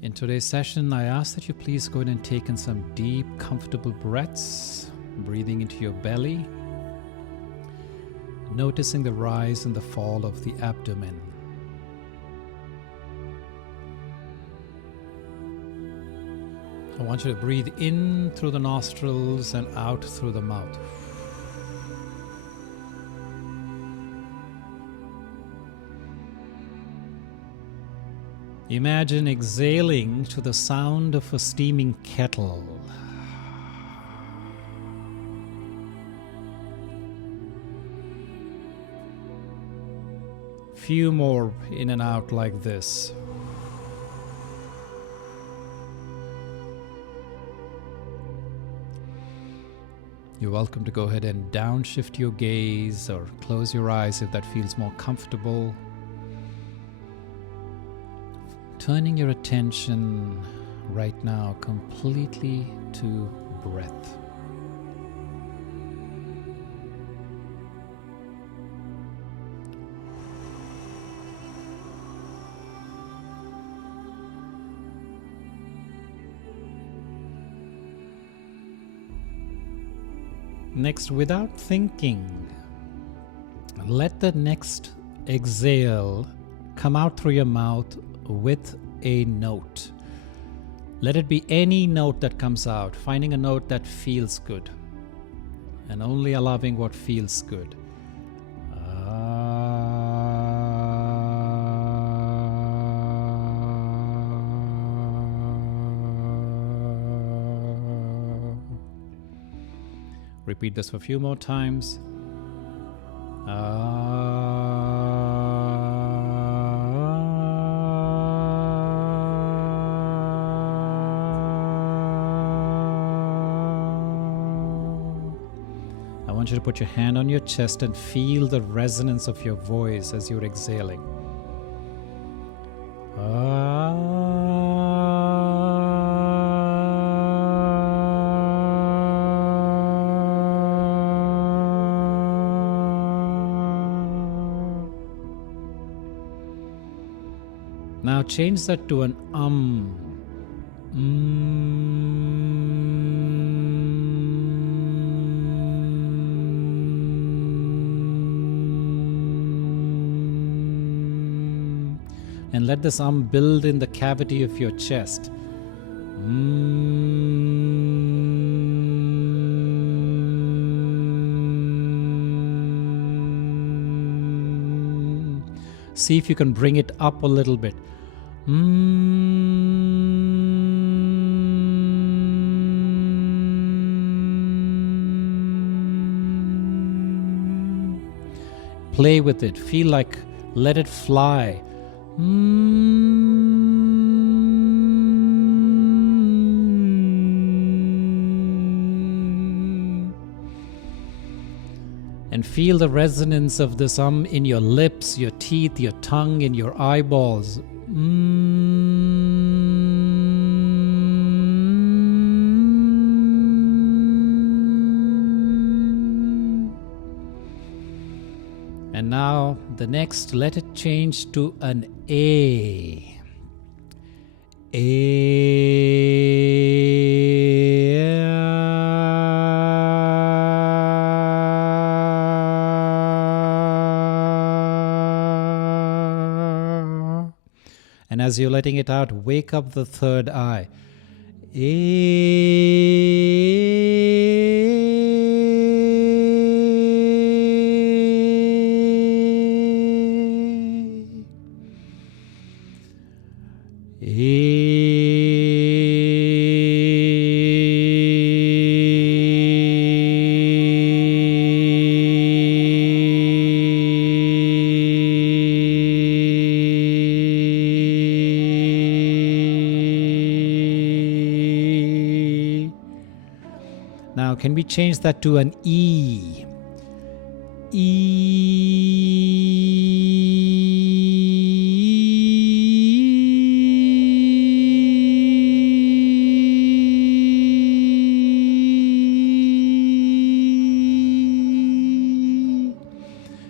In today's session, I ask that you please go ahead and take in some deep, comfortable breaths, breathing into your belly, noticing the rise and the fall of the abdomen. I want you to breathe in through the nostrils and out through the mouth. Imagine exhaling to the sound of a steaming kettle. Few more in and out like this. You're welcome to go ahead and downshift your gaze or close your eyes if that feels more comfortable. Turning your attention right now completely to breath. Next, without thinking, let the next exhale come out through your mouth with a note. Let it be any note that comes out, finding a note that feels good and only allowing what feels good. Repeat this for a few more times. I want you to put your hand on your chest and feel the resonance of your voice as you're exhaling. Now change that to an and let this build in the cavity of your chest. See if you can bring it up a little bit. Play with it. Feel like let it fly. And feel the resonance of this in your lips, your teeth, your tongue, in your eyeballs. And now the next, let it change to an A. And as you're letting it out, wake up the third eye. Now, can we change that to an E?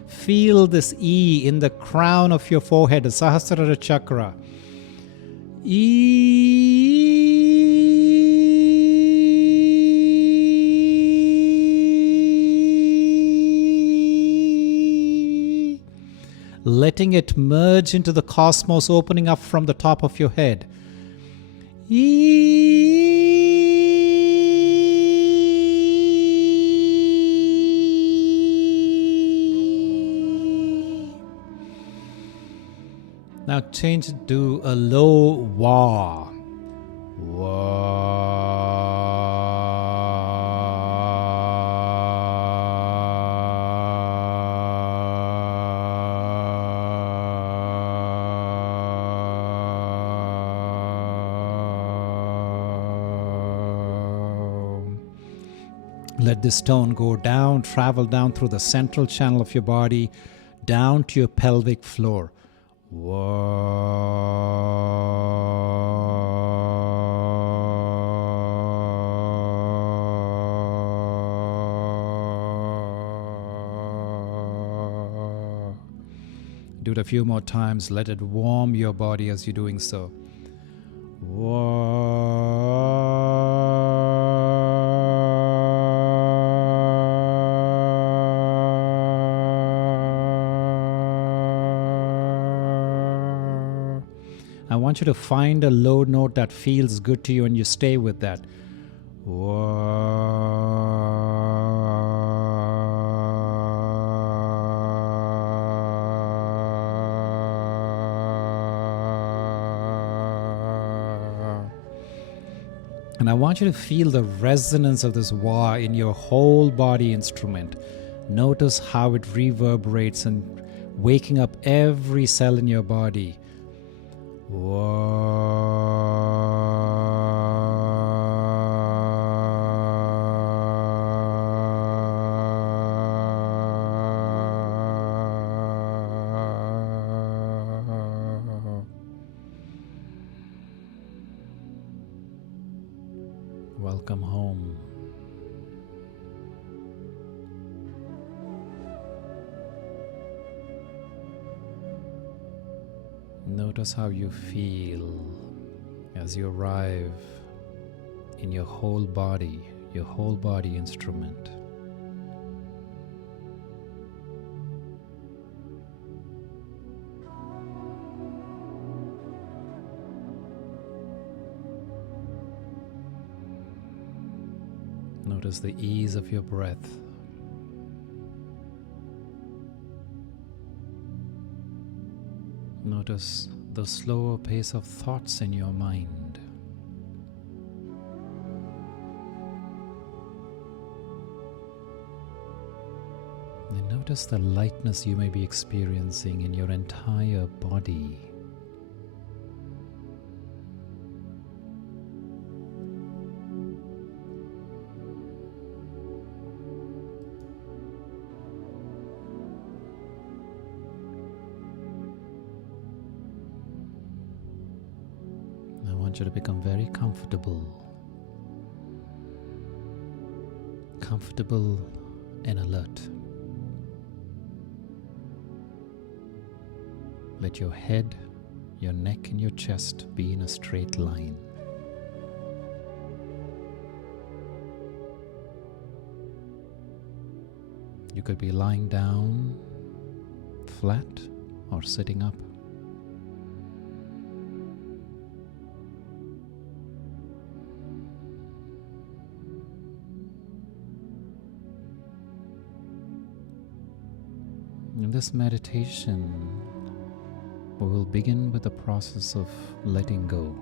Feel this E in the crown of your forehead, the Sahasrara chakra. E. letting it merge into the cosmos, opening up from the top of your head. Now change it to a low wah. Let this tone go down, travel down through the central channel of your body, down to your pelvic floor. Do it a few more times. Let it warm your body as you're doing so. I want you to find a low note that feels good to you and you stay with that. And I want you to feel the resonance of this wah in your whole body instrument. Notice how it reverberates and waking up every cell in your body. Welcome home. Notice how you feel as you arrive in your whole body instrument. Notice the ease of your breath. Notice the slower pace of thoughts in your mind. And notice the lightness you may be experiencing in your entire body. I want you to become very comfortable and alert. Let your head, your neck and your chest be in a straight line. You could be lying down, flat, or sitting up. In this meditation, we will begin with the process of letting go.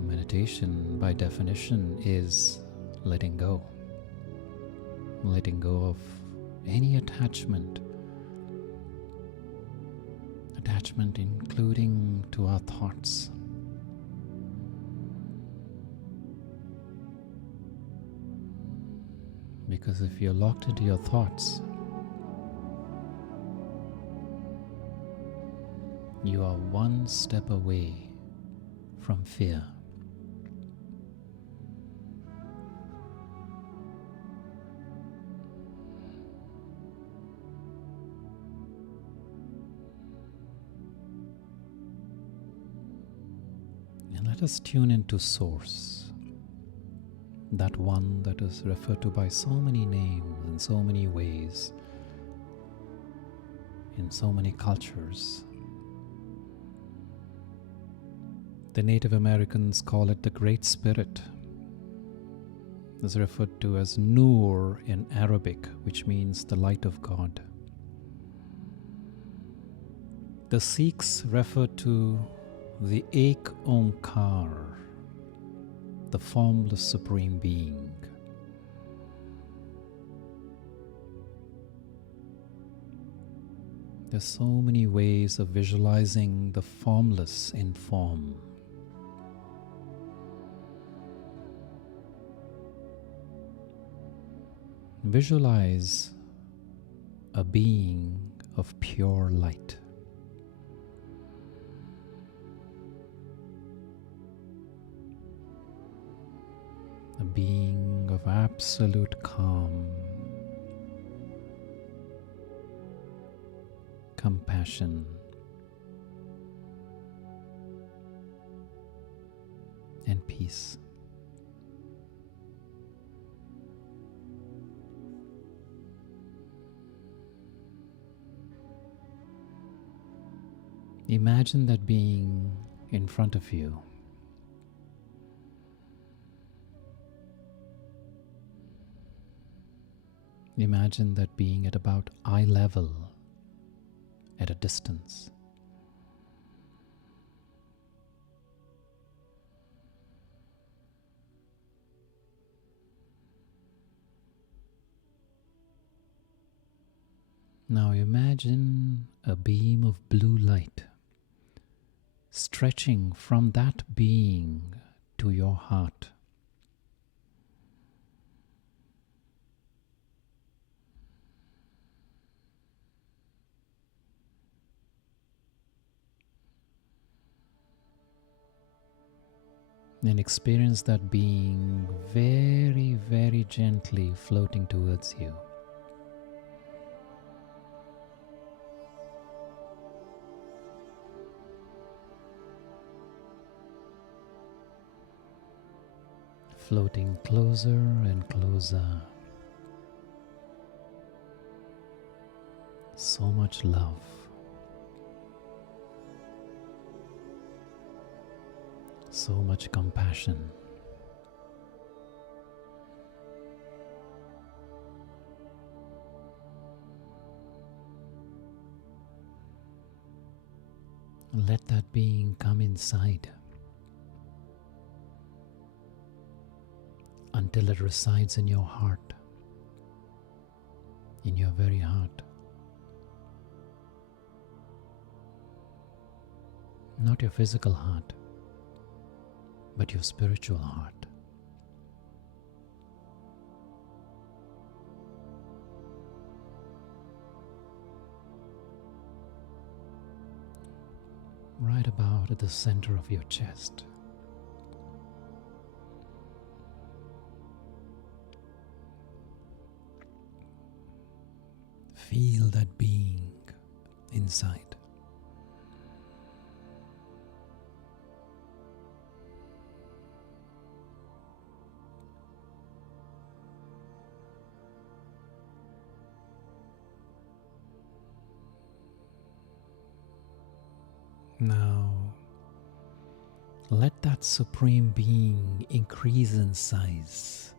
Meditation, by definition, is letting go. Letting go of any attachment including to our thoughts. Because if you're locked into your thoughts, you are one step away from fear. And let us tune into Source. That one that is referred to by so many names in so many ways. in so many cultures. The Native Americans call it the Great Spirit. It's referred to as Nur in Arabic, which means the light of God. The Sikhs refer to the Ek Omkar, the formless Supreme Being. There's so many ways of visualizing the formless in form. Visualize a being of pure light. A being of absolute calm, compassion, and peace. Imagine that being in front of you. Imagine that being at about eye level, at a distance. Now imagine a beam of blue light stretching from that being to your heart. And experience that being very, very gently floating towards you. Floating closer and closer. So much love. So much compassion. Let that being come inside until it resides in your heart, in your very heart. Not your physical heart, but your spiritual heart. Right about at the center of your chest. Feel that being inside. Now, let that Supreme Being increase in size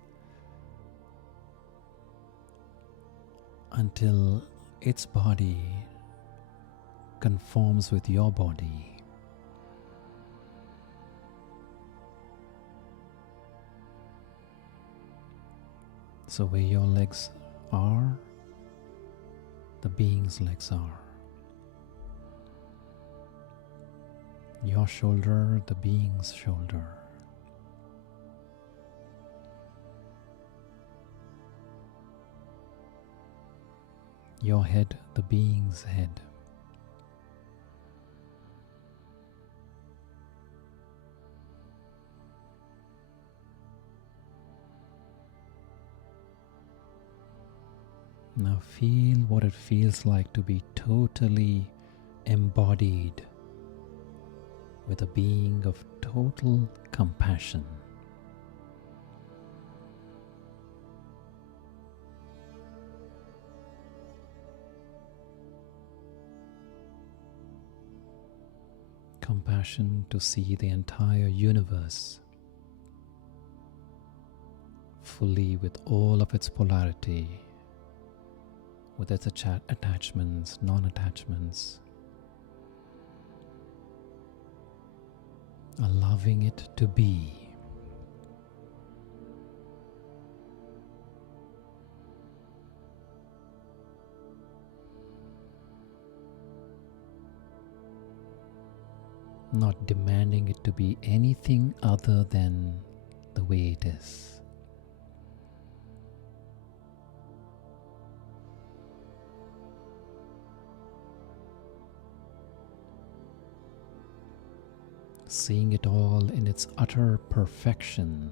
until its body conforms with your body. So where your legs are, the being's legs are. Your shoulder, the being's shoulder. Your head, the being's head. Now feel what it feels like to be totally embodied with a being of total compassion. compassion to see the entire universe fully with all of its polarity, with its attachments, non-attachments, allowing it to be. Not demanding it to be anything other than the way it is. Seeing it all in its utter perfection.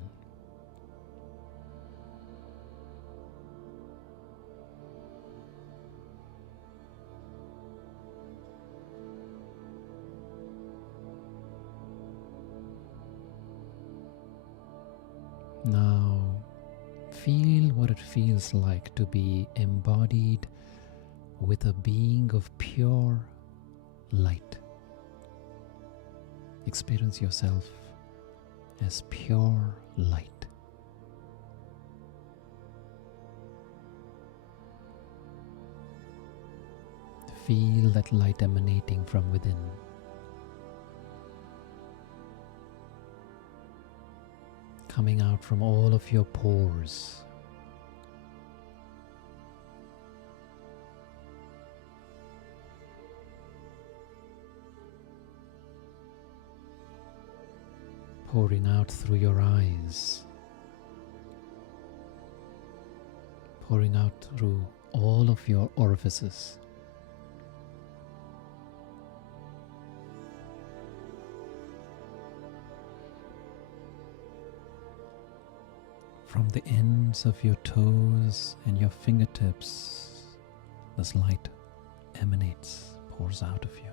Now, feel what it feels like to be embodied with a being of pure light. Experience yourself as pure light. Feel that light emanating from within. Coming out from all of your pores. Pouring out through your eyes. Pouring out through all of your orifices. From the ends of your toes and your fingertips, this light emanates, pours out of you.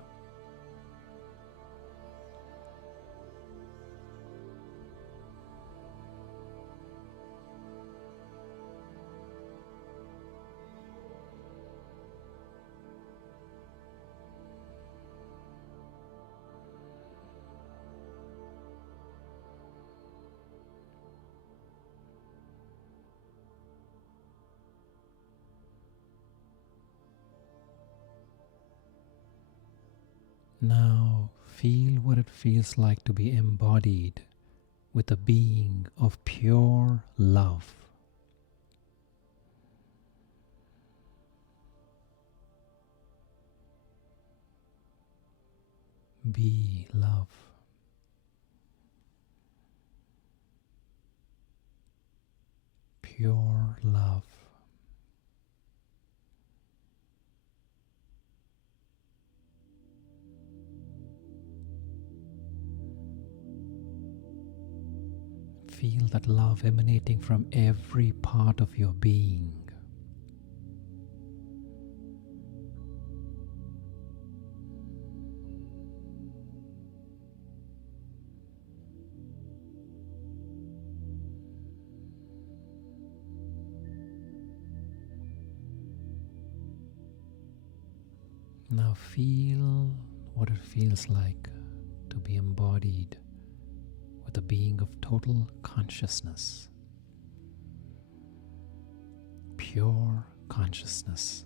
Now feel what it feels like to be embodied with a being of pure love. Be love. Pure love. Feel that love emanating from every part of your being. Now feel what it feels like to be embodied with a being of total consciousness, pure consciousness.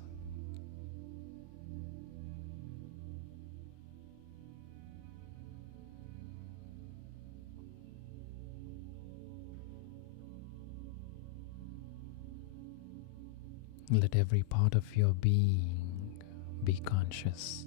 Let every part of your being be conscious.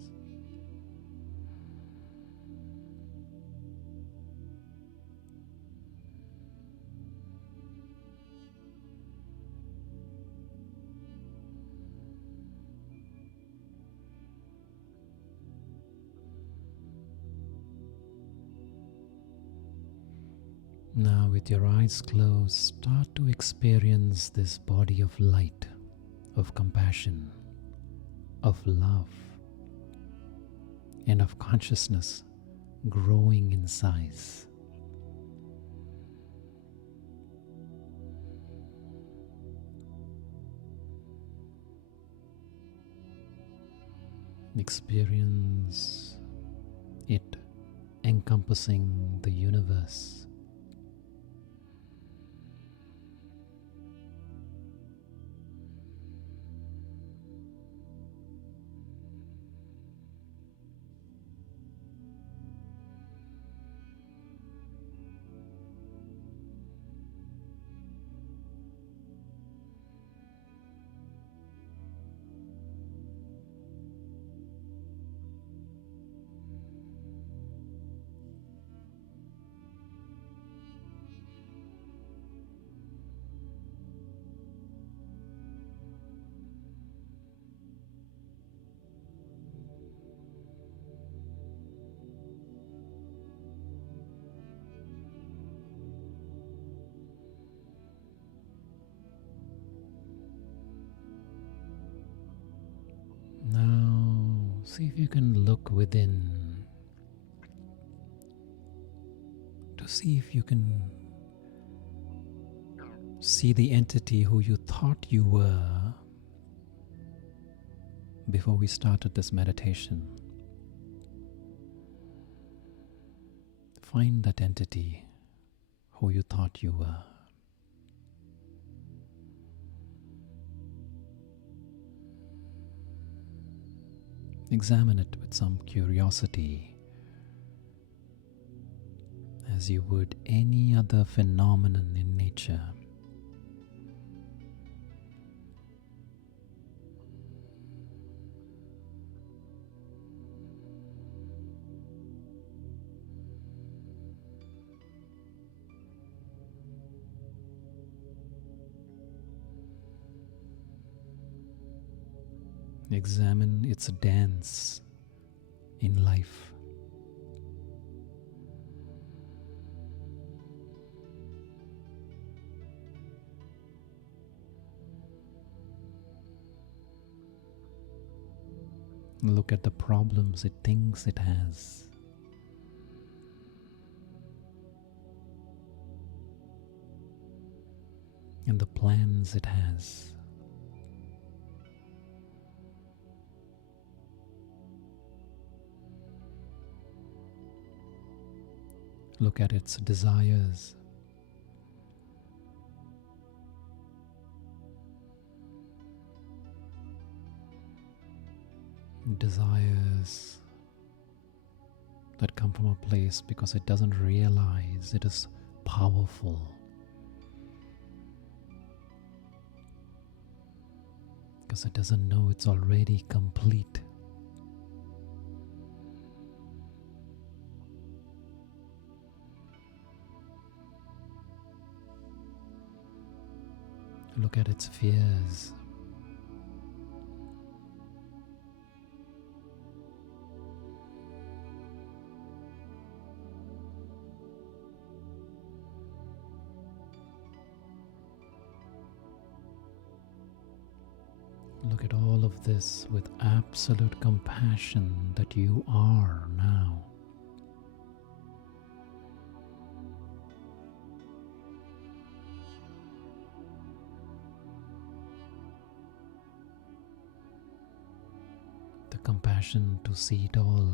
Now, with your eyes closed, start to experience this body of light, of compassion, of love, and of consciousness growing in size. Experience it encompassing the universe. Now, see if you can look within to see if you can see the entity who you thought you were before we started this meditation. Find that entity who you thought you were. Examine it with some curiosity, as you would any other phenomenon in nature. Examine its dance in life. Look at the problems it thinks it has. And the plans it has. Look at its desires. Desires that come from a place because it doesn't realize it is powerful. Because it doesn't know it's already complete. Look at its fears. Look at all of this with absolute compassion that you are now. The compassion to see it all.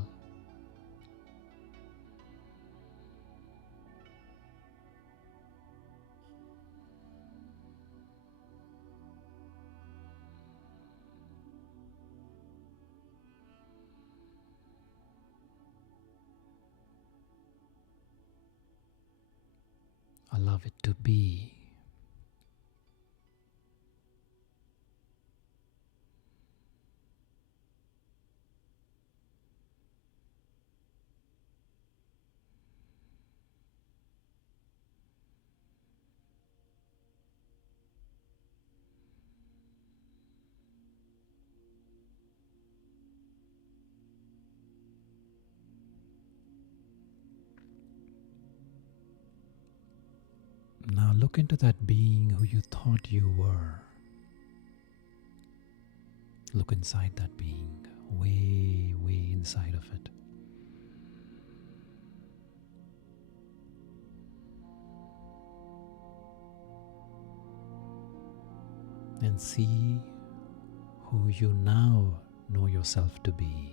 Allow it to be. Now look into that being who you thought you were. Look inside that being, way, way inside of it. And see who you now know yourself to be.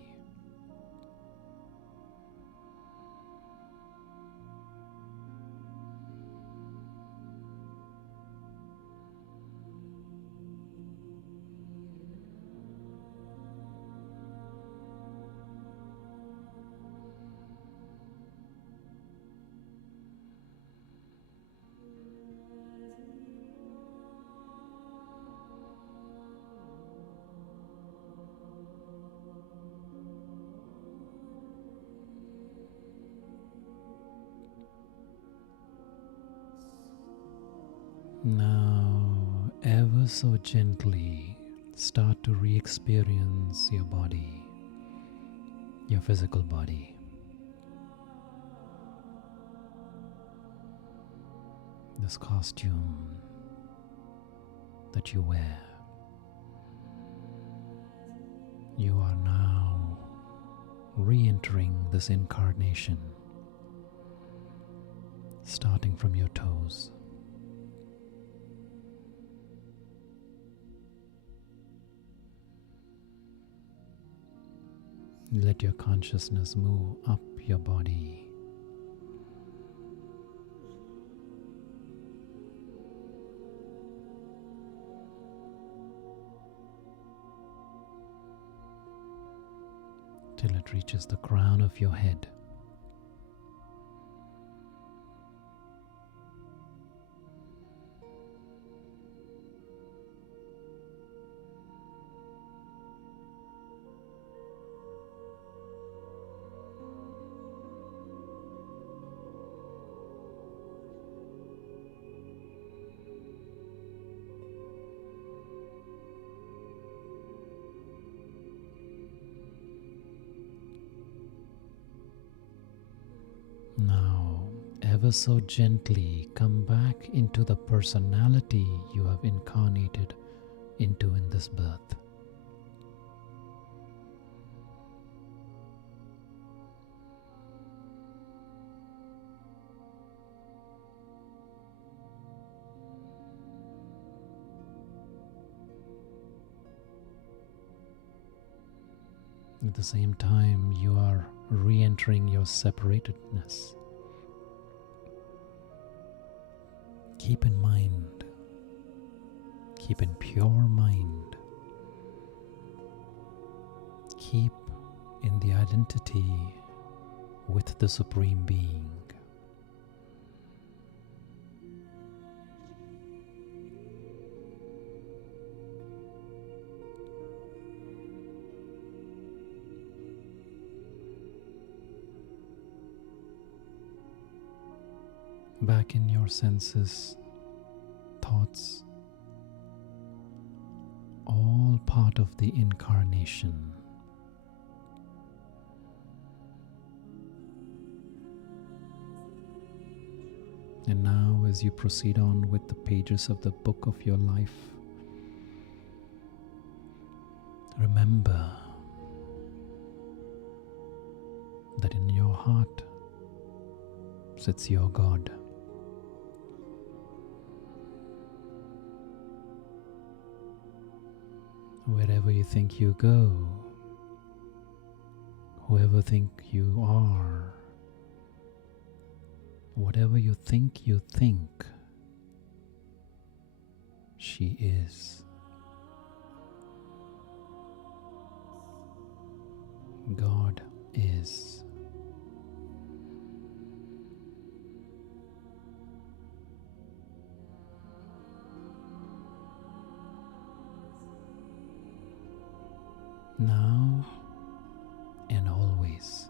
ever so gently start to re-experience your body, your physical body. This costume that you wear. You are now re-entering this incarnation, starting from your toes. Let your consciousness move up your body. Till it reaches the crown of your head. Now, ever so gently come back into the personality you have incarnated into in this birth. At the same time, you are re-entering your separatedness. Keep in mind, keep in pure mind, keep in the identity with the Supreme Being. Back in your senses, thoughts, all part of the incarnation. And now, as you proceed on with the pages of the book of your life, remember that in your heart sits your God. Wherever you think you go, whoever think you are, whatever you think, she is. God is. Now and always.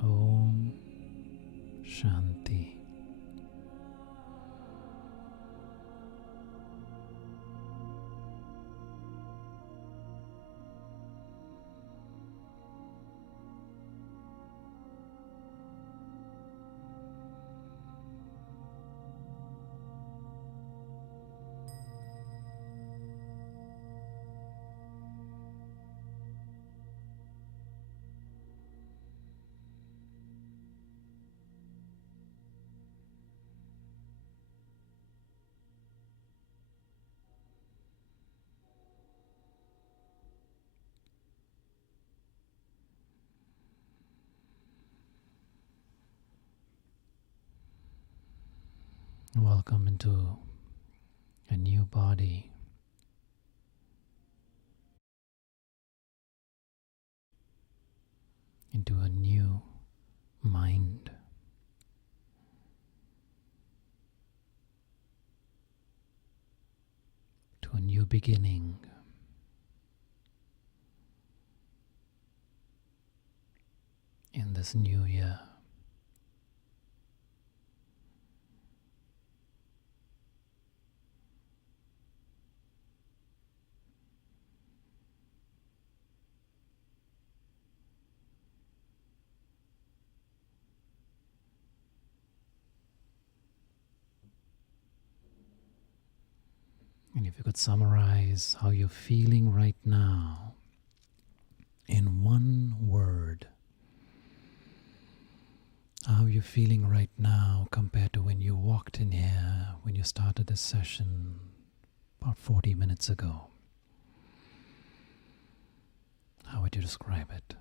Om Shanti. Welcome into a new body. into a new mind. To a new beginning. In this new year. And if you could summarize how you're feeling right now in one word, how you're feeling right now compared to when you walked in here, when you started this session about 40 minutes ago. How would you describe it?